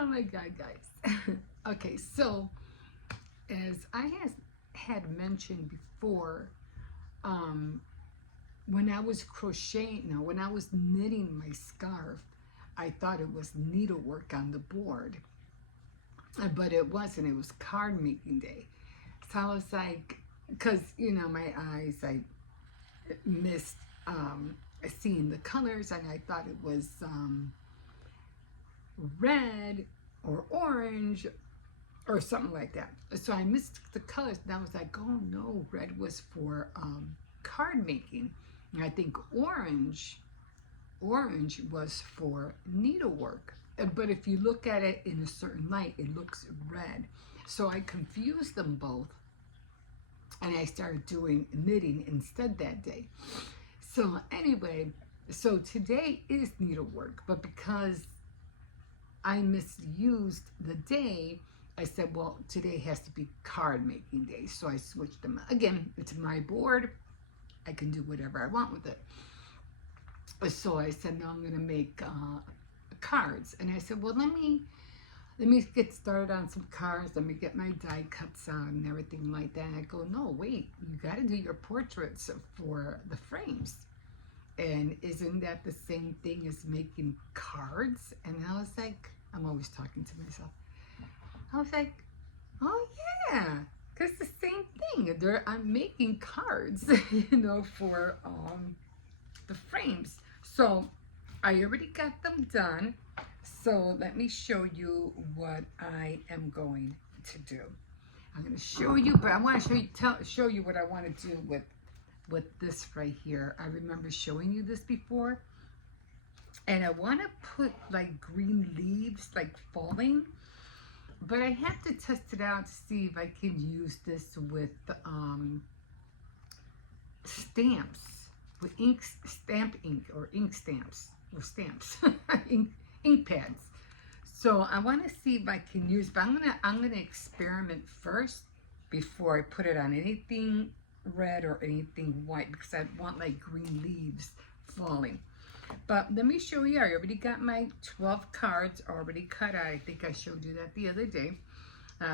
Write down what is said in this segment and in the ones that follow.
Oh my God, guys. Okay, so as I had mentioned before, um, when I was crocheting, no, when I was knitting my scarf, I thought it was needlework on the board, but it wasn't. It was card making day. So I was like, because my eyes, I missed seeing the colors, and I thought it was red or orange or something like that. So I missed the colors, and I was like, oh no, red was for card making, and I think orange was for needlework. But if you look at it in a certain light, it looks red. So I confused them both, and I started doing knitting instead that day. So anyway, so today is needlework, but because I misused the day, I said, well, today has to be card making day. So I switched them. Again, it's my board. I can do whatever I want with it. So I said, no, I'm going to make cards. And I said, well, let me get started on some cards. Let me get my die cuts on and everything like that. And I go, no, wait, you got to do your portraits for the frames. And isn't that the same thing as making cards? And I was like, I'm always talking to myself. I was like, oh yeah, because the same thing. I'm making cards, for the frames. So I already got them done. So let me show you what I am going to do. I'm going to show you, but I want to show you what I want to do with this right here. I remember showing you this before, and I want to put like green leaves like falling, but I have to test it out to see if I can use this with stamps, with stamp ink or ink stamps or stamps, ink pads. So I want to see if I can use, but I'm gonna experiment first before I put it on anything red or anything white, because I want like green leaves falling. But let me show you. I already got my 12 cards already cut out. I think I showed you that the other day.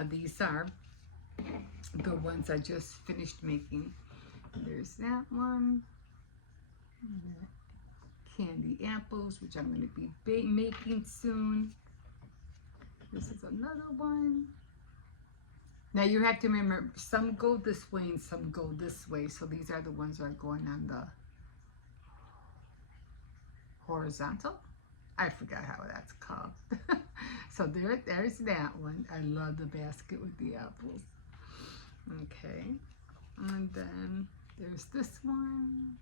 These are the ones I just finished making. There's that one. Candy apples, which I'm going to be making soon. This is another one. Now you have to remember, some go this way and some go this way. So these are the ones that are going on the horizontal. I forgot how that's called. So there's that one. I love the basket with the apples. Okay. And then there's this one.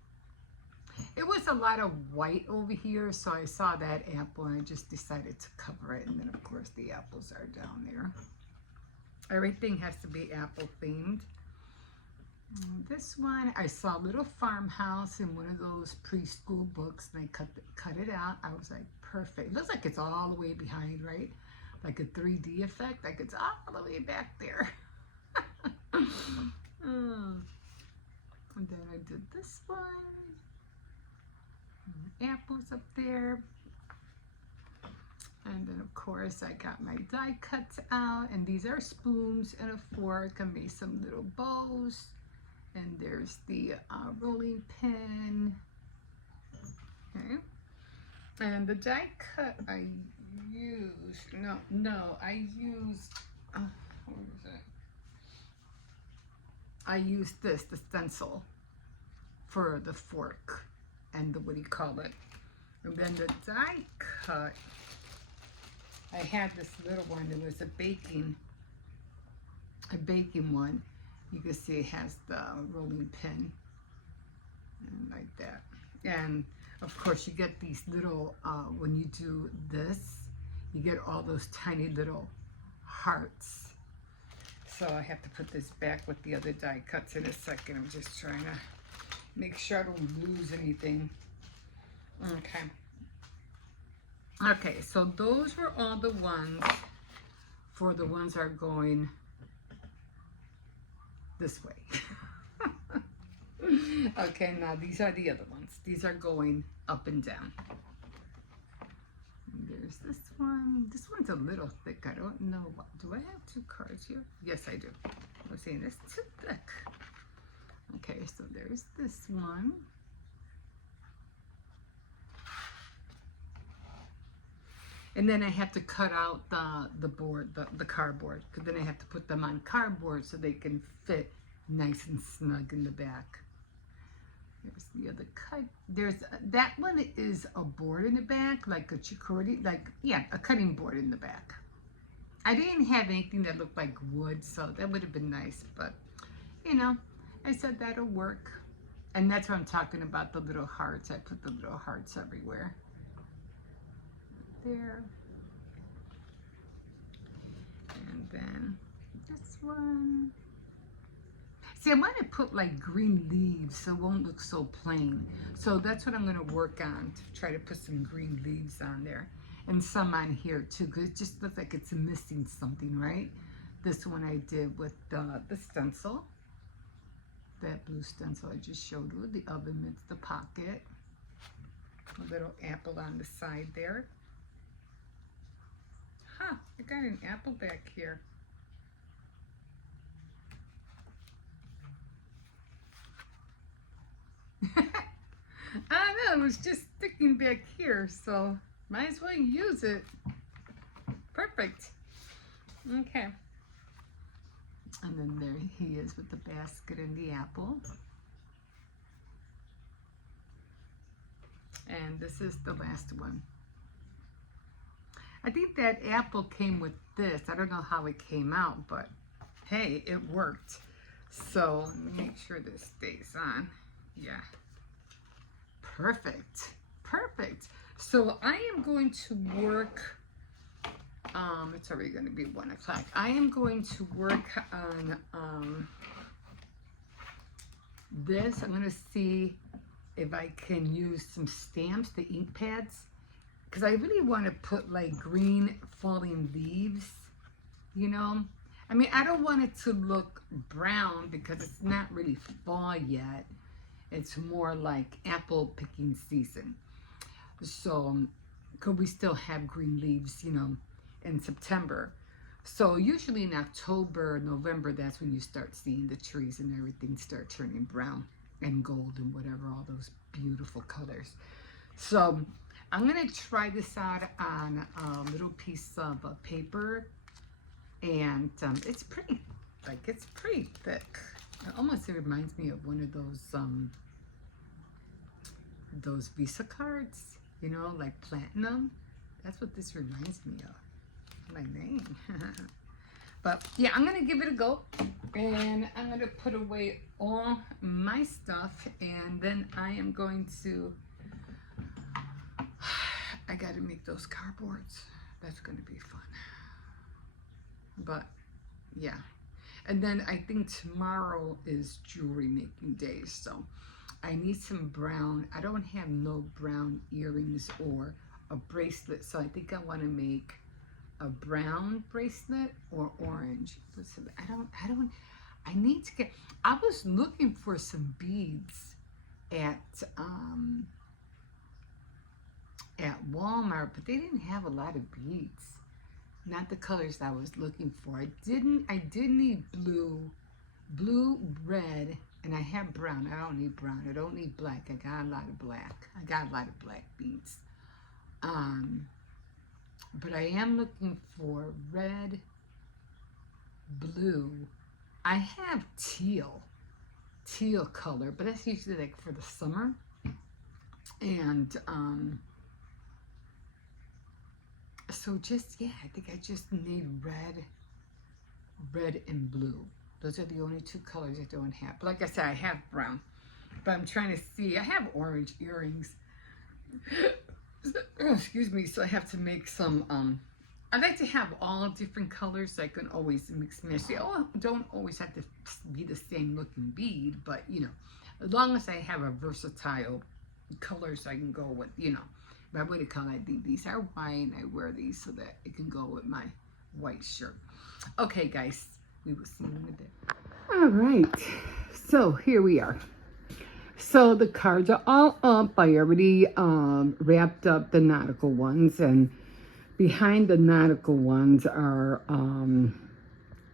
It was a lot of white over here, so I saw that apple and I just decided to cover it. And then of course the apples are down there. Everything has to be apple themed. This one, I saw Little Farmhouse in one of those preschool books, and I cut it out. I was like, perfect. It looks like it's all the way behind, right? Like a 3D effect, like it's all the way back there. And then I did this one. Apples up there. And then of course I got my die cuts out, and these are spoons and a fork. I made some little bows. And there's the rolling pin. Okay. And the die cut I used, I used, what was it? I used the stencil for the fork and the, what do you call it? And then the die cut, I had this little one. It was a baking one. You can see it has the rolling pin, and like that. And of course you get these little, when you do this, you get all those tiny little hearts. So I have to put this back with the other die cuts in a second. I'm just trying to make sure I don't lose anything. Okay. Okay, so those were all the ones for the ones that are going this way. Okay, now these are the other ones. These are going up and down. There's this one. This one's a little thick. I don't know. Do I have 2 cards here? Yes, I do. I'm saying it's too thick. Okay, so there's this one. And then I have to cut out the board, the cardboard, because then I have to put them on cardboard so they can fit nice and snug in the back. There's the other cut. There's that one is a board in the back, like a chicority, like, yeah, a cutting board in the back. I didn't have anything that looked like wood, so that would have been nice, but you know, I said that'll work. And that's what I'm talking about, the little hearts. I put the little hearts everywhere. There. And then this one. See, I want to put like green leaves so it won't look so plain. So that's what I'm going to work on, to try to put some green leaves on there. And some on here too, because it just looks like it's missing something, right? This one I did with the stencil. That blue stencil I just showed you. The oven mitts, the pocket. A little apple on the side there. Huh, I got an apple back here. I don't know, it was just sticking back here, so might as well use it. Perfect. Okay. And then there he is with the basket and the apple. And this is the last one. I think that apple came with this. I don't know how it came out, but hey, it worked. So let me make sure this stays on. Yeah. Perfect. Perfect. So I am going to work, it's already going to be 1 o'clock. I am going to work on this. I'm going to see if I can use some stamps, the ink pads, because I really want to put like green falling leaves, you know. I mean, I don't want it to look brown because it's not really fall yet. It's more like apple picking season. So, could we still have green leaves, you know, in September? So usually in October, November, that's when you start seeing the trees and everything start turning brown and gold and whatever, all those beautiful colors. So I'm gonna try this out on a little piece of paper, and it's pretty, like, it's pretty thick. It almost reminds me of one of those Visa cards, you know, like platinum. That's what this reminds me of. My name. But yeah, I'm gonna give it a go, and I'm gonna put away all my stuff, and then I am going to, I gotta make those cardboards. That's gonna be fun. But yeah, and then I think tomorrow is jewelry making day, so I need some brown. I don't have no brown earrings or a bracelet, so I think I want to make a brown bracelet or orange. Listen, I need to get, I was looking for some beads at Walmart, but they didn't have a lot of beads. Not the colors I was looking for. I did need blue, red, and I have brown. I don't need brown. I don't need black. I got a lot of black. I got a lot of black beads. But I am looking for red, blue. I have teal color, but that's usually like for the summer. And so just, yeah, I think I just need red and blue. Those are the only 2 colors I don't have. But like I said, I have brown, but I'm trying to see. I have orange earrings. Excuse me. So I have to make some. I like to have all different colors so I can always mix and match. They all don't always have to be the same looking bead, but you know, as long as I have a versatile colors I can go with, you know. But what do you call it? I think these are white, and I wear these so that it can go with my white shirt. Okay, guys, we will see you in a bit. All right, so here we are. So the cards are all up. I already wrapped up the nautical ones, and behind the nautical ones are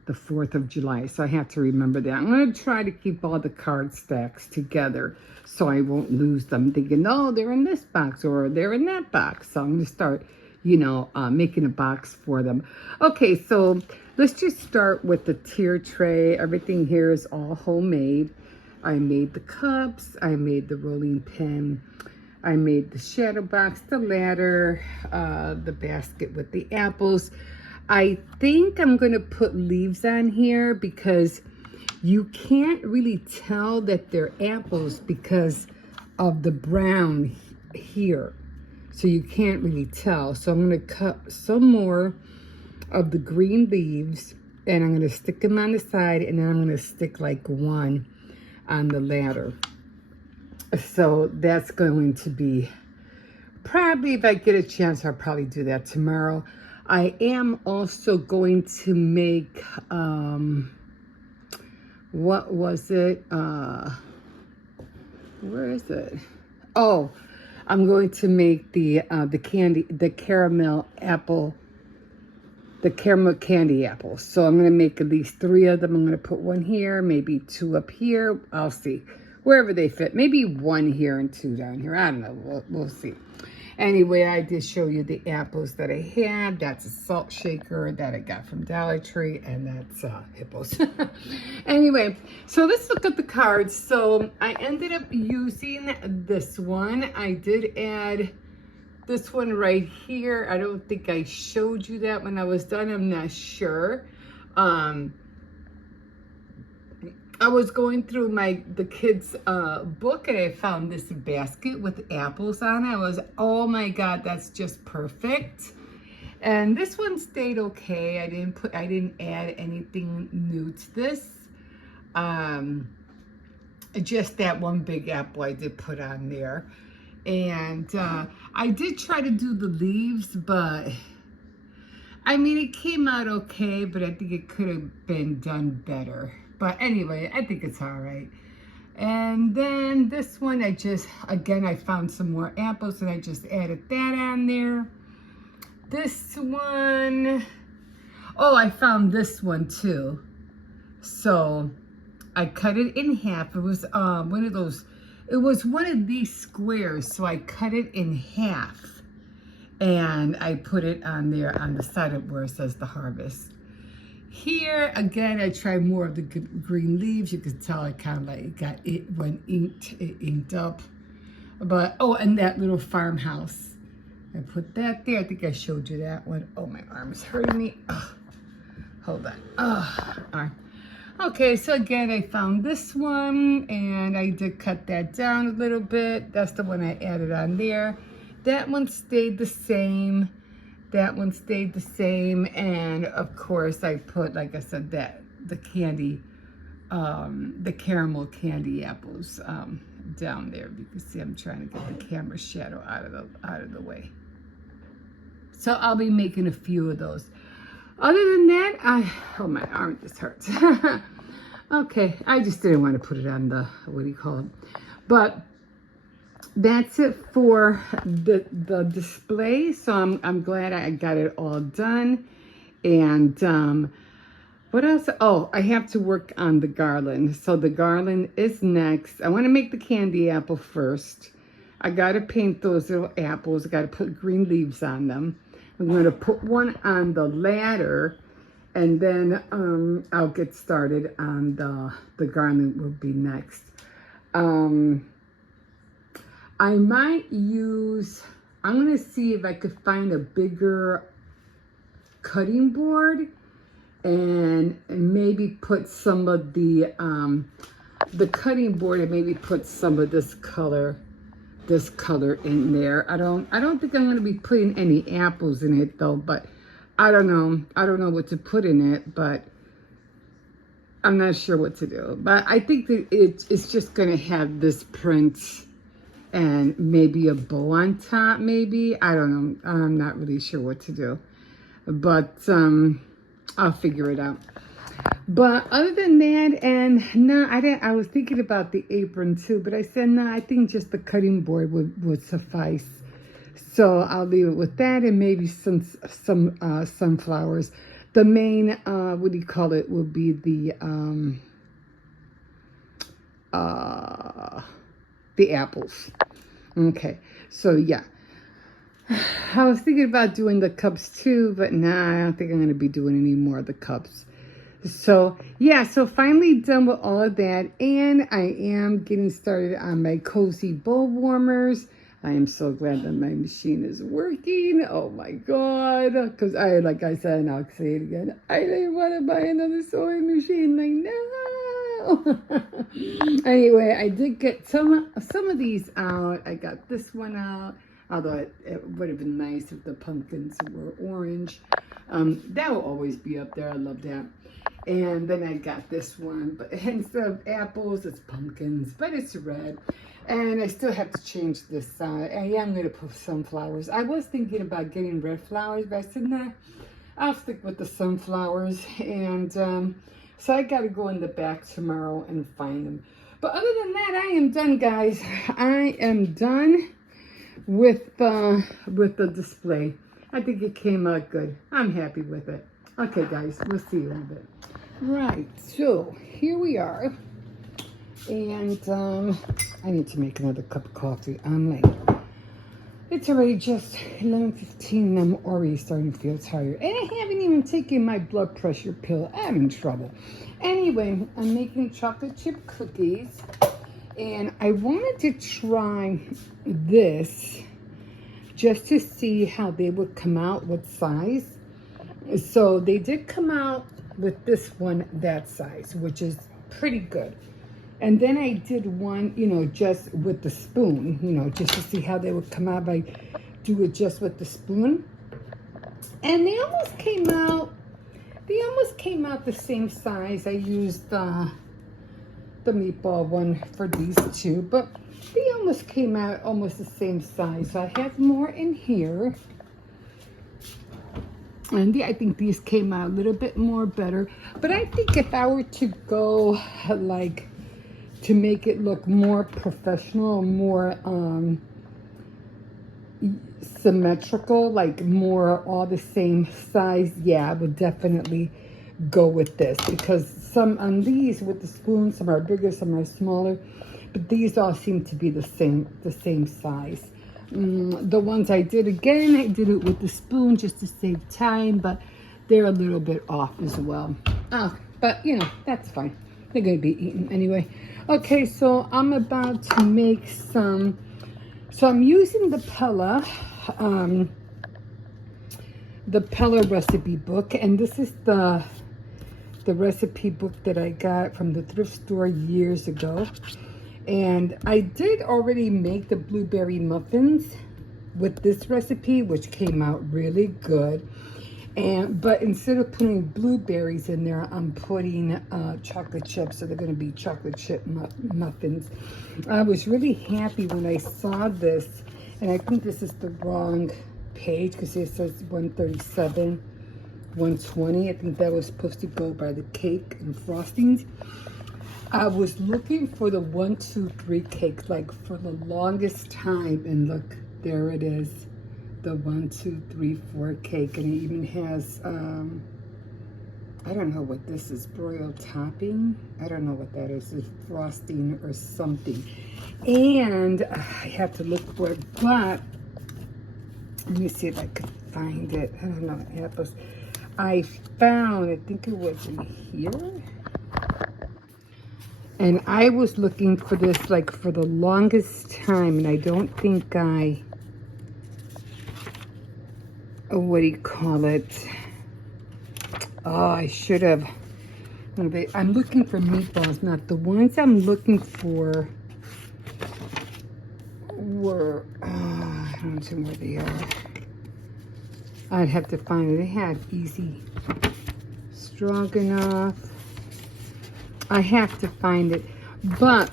the 4th of July. So I have to remember that. I'm going to try to keep all the card stacks together so I won't lose them thinking, oh, they're in this box or they're in that box. So I'm going to start, you know, making a box for them. Okay, so let's just start with the tier tray. Everything here is all homemade. I made the cups. I made the rolling pin. I made the shadow box, the ladder, the basket with the apples. I think I'm going to put leaves on here because you can't really tell that they're apples because of the brown here. So you can't really tell. So I'm going to cut some more of the green leaves and I'm going to stick them on the side, and then I'm going to stick like one on the ladder. So that's going to be, probably if I get a chance, I'll probably do that tomorrow. I am also going to make, what was it? Where is it? Oh, I'm going to make the caramel candy apples. So I'm going to make at least 3 of them. I'm going to put 1 here, maybe 2 up here. I'll see. Wherever they fit. Maybe 1 here and 2 down here. I don't know. We'll see. Anyway, I did show you the apples that I had. That's a salt shaker that I got from Dollar Tree, and that's hippos. Anyway, so let's look at the cards. So I ended up using this one. I did add this one right here. I don't think I showed you that when I was done. I'm not sure. I was going through the kids' book, and I found this basket with apples on it. I was, oh my God, that's just perfect. And this one stayed okay. I didn't add anything new to this. Just that one big apple I did put on there. And I did try to do the leaves, but I mean, it came out okay, but I think it could have been done better. But anyway, I think it's all right. And then this one, I found some more apples and I just added that on there. This one, oh, I found this one too. So I cut it in half. It was one of those, it was one of these squares. So I cut it in half and I put it on there on the side of where it says the harvest. Here, again, I tried more of the green leaves. You can tell I kind of like got it when it inked up. But, oh, and that little farmhouse. I put that there. I think I showed you that one. Oh, my arm is hurting me. Oh, hold on. Oh, all right. Okay, so again, I found this one, and I did cut that down a little bit. That's the one I added on there. That one stayed the same. That one stayed the same, and of course I put, like I said, the caramel candy apples down there. You can see I'm trying to get the camera shadow out of the way. So I'll be making a few of those. Other than that, oh, my arm just hurts. Okay, I just didn't want to put it on the, what do you call it? But that's it for the display. So I'm glad I got it all done. And what else? Oh, I have to work on the garland. So the garland is next. I want to make the candy apple first. I got to paint those little apples. I got to put green leaves on them. I'm going to put one on the ladder, and then I'll get started on the garland will be next. I might use, I'm going to see if I could find a bigger cutting board and maybe put some of the cutting board, and maybe put some of this color in there. I don't think I'm going to be putting any apples in it though, but I don't know what to put in it, but I'm not sure what to do. But I think that it's just going to have this print and maybe a bow on top, maybe. I don't know. I'm not really sure what to do. But I'll figure it out. But other than that, and no, I was thinking about the apron too, but I said, no, I think just the cutting board would suffice. So I'll leave it with that, and maybe some sunflowers. The main, what do you call it, will be the apples. Okay, so yeah. I was thinking about doing the cups too, but nah, I don't think I'm going to be doing any more of the cups. So yeah, so finally done with all of that, and I am getting started on my cozy bowl warmers. I am so glad that my machine is working. Oh my God. Because like I said, and I'll say it again, I didn't want to buy another sewing machine. Like, no. Anyway, I did get some of these out. I got this one out. Although it would have been nice if the pumpkins were orange. That will always be up there. I love that. And then I got this one, but instead of apples, it's pumpkins, but it's red. And I still have to change this side. I am going to put sunflowers. I was thinking about getting red flowers, but I said, nah, I'll stick with the sunflowers. And so I got to go in the back tomorrow and find them. But other than that, I am done, guys. I am done with the display. I think it came out good. I'm happy with it. Okay, guys, we'll see you in a bit. Right, so here we are, and I need to make another cup of coffee. I'm late. It's already just 11:15, and I'm already starting to feel tired. And I haven't even taken my blood pressure pill. I'm in trouble. Anyway, I'm making chocolate chip cookies, and I wanted to try this just to see how they would come out, what size. So they did come out with this one that size, which is pretty good. And then I did one, just with the spoon, just to see how they would come out if I do it just with the spoon. And they almost came out the same size. I used the meatball one for these two, but they almost came out almost the same size. So I have more in here. And I think these came out a little bit more better. But I think if I were to go, like, to make it look more professional, more symmetrical, like more all the same size, yeah, I would definitely go with this. Because some on these with the spoon, some are bigger, some are smaller. But these all seem to be the same size. The ones I did it with the spoon just to save time, but they're a little bit off as well. Oh, but that's fine. They're going to be eaten anyway. Okay, so I'm about to make some. So I'm using the Pella recipe book, and this is the recipe book that I got from the thrift store years ago. And I did already make the blueberry muffins with this recipe, which came out really good. But instead of putting blueberries in there, I'm putting chocolate chips. So they're going to be chocolate chip muffins. I was really happy when I saw this. And I think this is the wrong page because it says 137, 120. I think that was supposed to go by the cake and frostings. I was looking for the 1, 2, 3 cake like for the longest time, and look, there it is, the 1, 2, 3, 4 cake, and it even has I don't know what this is, broiled topping. I don't know what that is. It's frosting or something. And I have to look for it, but let me see if I can find it. I don't know, apples. I found, I think it was in here. And I was looking for this like for the longest time, and I don't think what do you call it? Oh, I should have. I'm looking for meatballs, not the ones I'm looking for were, I don't know where they are. I'd have to find it. They have easy stroganoff. I have to find it, but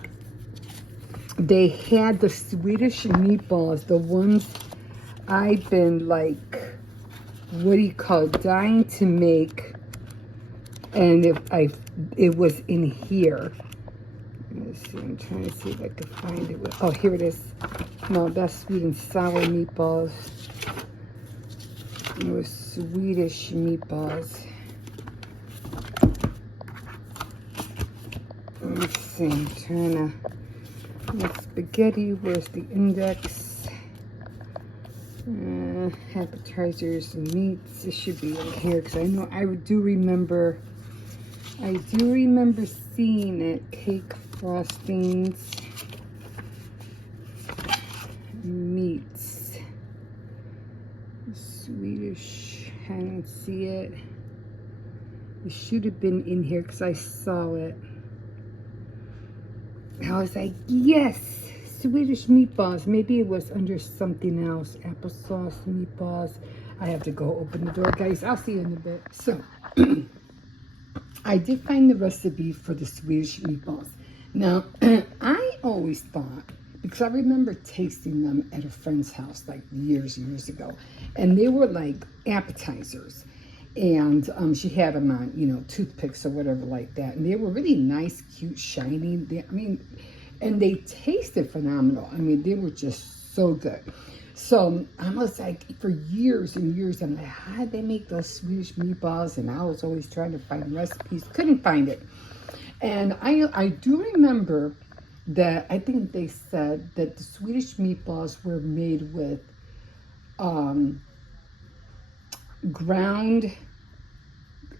they had the Swedish meatballs, the ones I've been like, what do you call it, dying to make, and it was in here. Let's see, I'm trying to see if I can find it. Oh, here it is. No, that's sweet and sour meatballs. It was Swedish meatballs. Let's see, I'm trying to... spaghetti, where's the index? Appetizers and meats. It should be in here because I know I do remember seeing it. Cake frostings, meats, Swedish. I didn't see it. It should have been in here because I saw it. I was like, yes, Swedish meatballs. Maybe it was under something else. Applesauce meatballs. I have to go open the door, guys. I'll see you in a bit. So, I did find the recipe for the Swedish meatballs. Now, I always thought, because I remember tasting them at a friend's house like years ago, and they were like appetizers. And she had them on, you know, toothpicks or whatever like that. And they were really nice, cute, shiny. And they tasted phenomenal. I mean, they were just so good. So I was like, for years and years, I'm like, how did they make those Swedish meatballs? And I was always trying to find recipes, couldn't find it. And I do remember that I think they said that the Swedish meatballs were made with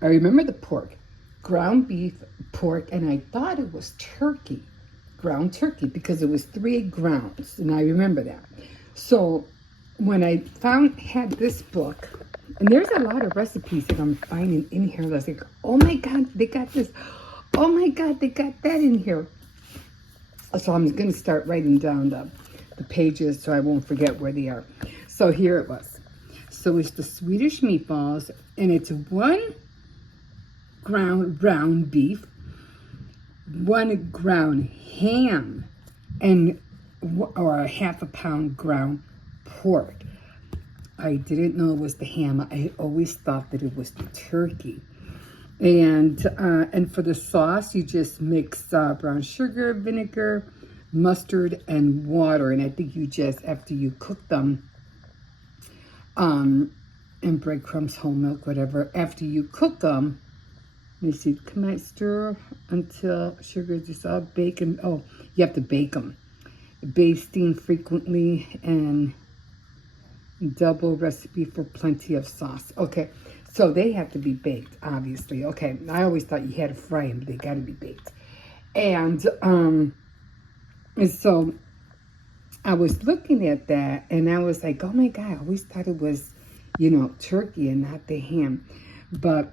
I remember the pork, ground beef, pork, and I thought it was turkey, ground turkey, because it was 3 grounds, and I remember that. So when I had this book, and there's a lot of recipes that I'm finding in here, I was like, oh my God, they got this. Oh my God, they got that in here. So I'm going to start writing down the pages so I won't forget where they are. So here it was. So it's the Swedish meatballs, and it's 1 ground beef, 1 ground ham, or a half a pound ground pork. I didn't know it was the ham. I always thought that it was the turkey. And for the sauce, you just mix brown sugar, vinegar, mustard, and water. And I think you just, after you cook them, and breadcrumbs, whole milk, whatever. After you cook them, let me see, come out, stir until sugar is dissolved. Bake them. Oh, you have to bake them. Basting frequently and double recipe for plenty of sauce. Okay, so they have to be baked, obviously. Okay, I always thought you had to fry them, but they got to be baked. And so I was looking at that, and I was like, oh my God, I always thought it was, you know, turkey and not the ham. But,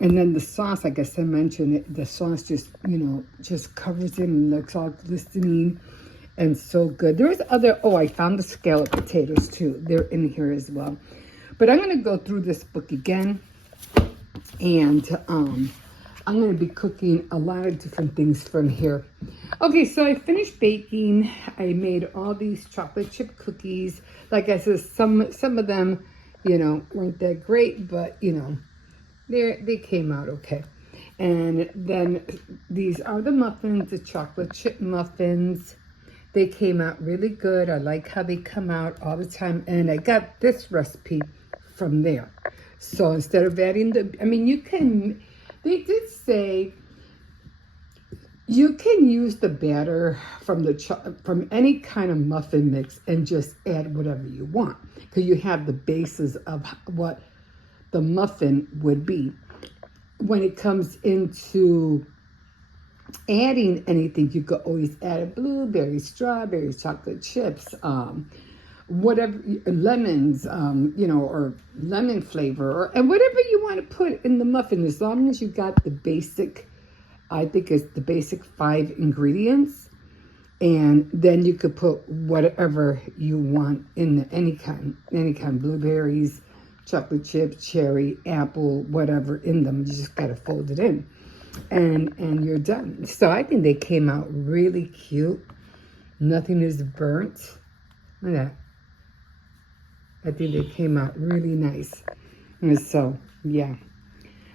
and then the sauce, I guess I mentioned it, the sauce just, you know, just covers it and looks all glistening and so good. There's other, oh, I found the scallop potatoes too. They're in here as well. But I'm going to go through this book again, and I'm going to be cooking a lot of different things from here. Okay, so I finished baking. I made all these chocolate chip cookies. Like I said, some of them, you know, weren't that great, but, you know, they came out okay. And then these are the muffins, the chocolate chip muffins. They came out really good. I like how they come out all the time. And I got this recipe from there. So instead of adding I mean, you can, they did say you can use the batter from any kind of muffin mix and just add whatever you want, because you have the basis of what the muffin would be. When it comes into adding anything, you could always add a blueberry, strawberries, chocolate chips, whatever, lemons, you know, or lemon flavor, and whatever you want to put in the muffin, as long as you got the basic, I think it's the basic 5 ingredients, and then you could put whatever you want in any kind, blueberries, chocolate chips, cherry, apple, whatever in them. You just got to fold it in, and you're done. So I think they came out really cute. Nothing is burnt. Look at that. I think they came out really nice. And so, yeah.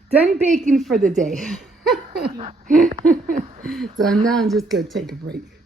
Done baking for the day. So now I'm just going to take a break.